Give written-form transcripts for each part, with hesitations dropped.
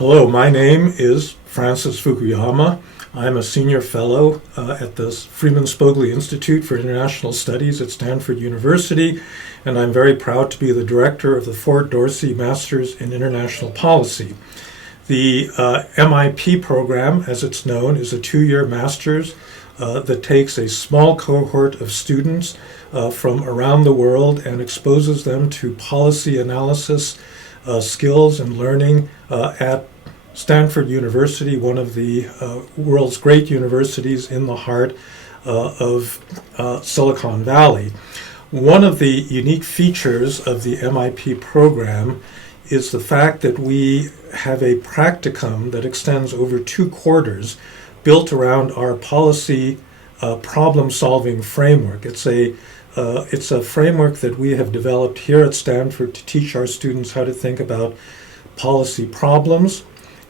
Hello, my name is Francis Fukuyama. I'm a senior fellow at the Freeman Spogli Institute for International Studies at Stanford University, and I'm very proud to be the director of the Fort Dorsey Masters in International Policy. The MIP program, as it's known, is a 2-year master's that takes a small cohort of students from around the world and exposes them to policy analysis skills and learning at Stanford University, one of the world's great universities in the heart of Silicon Valley. One of the unique features of the MIP program is the fact that we have a practicum that extends over 2 quarters built around our policy problem-solving framework. It's a framework that we have developed here at Stanford to teach our students how to think about policy problems,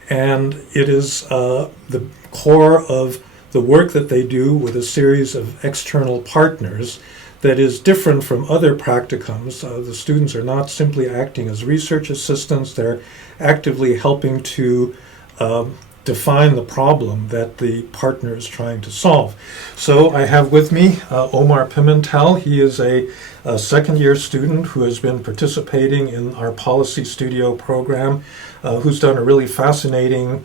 and it is the core of the work that they do with a series of external partners that is different from other practicums. The students are not simply acting as research assistants, they're actively helping to define the problem that the partner is trying to solve. So I have with me Omar Pimentel. He is a second-year student who has been participating in our Policy Studio program, who's done a really fascinating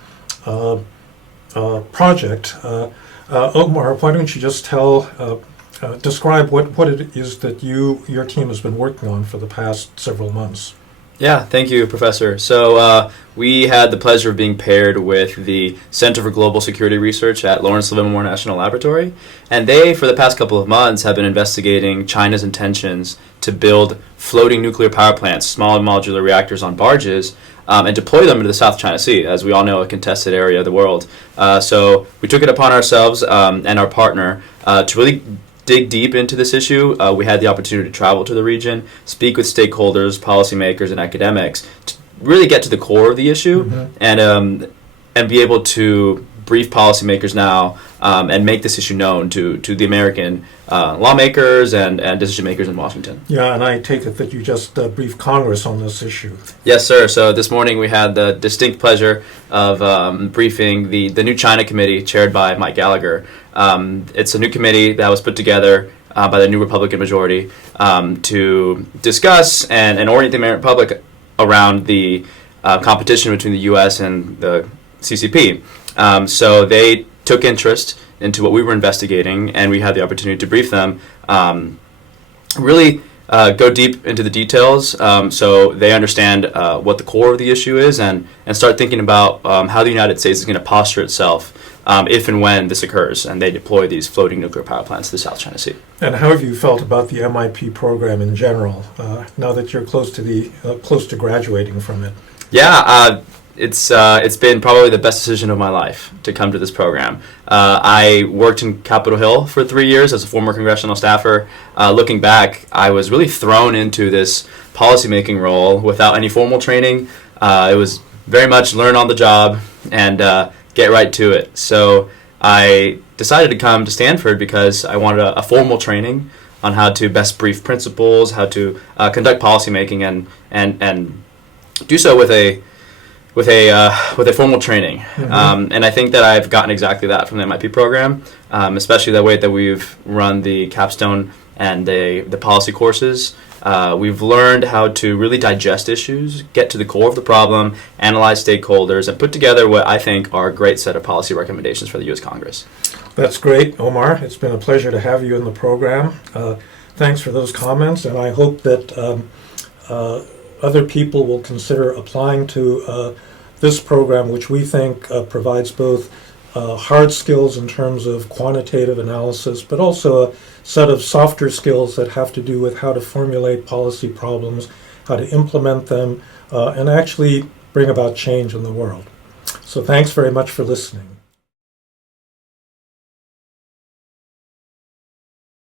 project. Omar, why don't you just describe what it is that your team has been working on for the past several months. Yeah, thank you, Professor. So we had the pleasure of being paired with the Center for Global Security Research at Lawrence Livermore National Laboratory, and they, for the past couple of months, have been investigating China's intentions to build floating nuclear power plants, small modular reactors on barges, and deploy them into the South China Sea, as we all know, a contested area of the world. So we took it upon ourselves and our partner to really dig deep into this issue. We had the opportunity to travel to the region, speak with stakeholders, policymakers, and academics to really get to the core of the issue and be able to brief policymakers now and make this issue known to the American lawmakers and decision makers in Washington. Yeah, and I take it that you just briefed Congress on this issue. Yes, sir. So this morning we had the distinct pleasure of briefing the new China committee chaired by Mike Gallagher. It's a new committee that was put together by the new Republican majority to discuss and orient the American public around the competition between the U.S. and the CCP. So they took interest into what we were investigating, and we had the opportunity to brief them, really go deep into the details so they understand what the core of the issue is and start thinking about how the United States is going to posture itself if and when this occurs and they deploy these floating nuclear power plants to the South China Sea. And how have you felt about the MIP program in general, now that you're close to graduating from it? Yeah, it's been probably the best decision of my life to come to this program. I worked in Capitol Hill for 3 years as a former congressional staffer. Looking back, I was really thrown into this policymaking role without any formal training. It was very much learn on the job and get right to it. So I decided to come to Stanford because I wanted a formal training on how to best brief principals, how to conduct policymaking, and do so with a formal training. And I think that I've gotten exactly that from the MIP program, especially the way that we've run the capstone and the policy courses. We've learned how to really digest issues, get to the core of the problem, analyze stakeholders, and put together what I think are a great set of policy recommendations for the U.S. Congress. That's great, Omar. It's been a pleasure to have you in the program. Thanks for those comments, and I hope that other people will consider applying to this program, which we think provides both hard skills in terms of quantitative analysis, but also a set of softer skills that have to do with how to formulate policy problems, how to implement them, and actually bring about change in the world. So thanks very much for listening.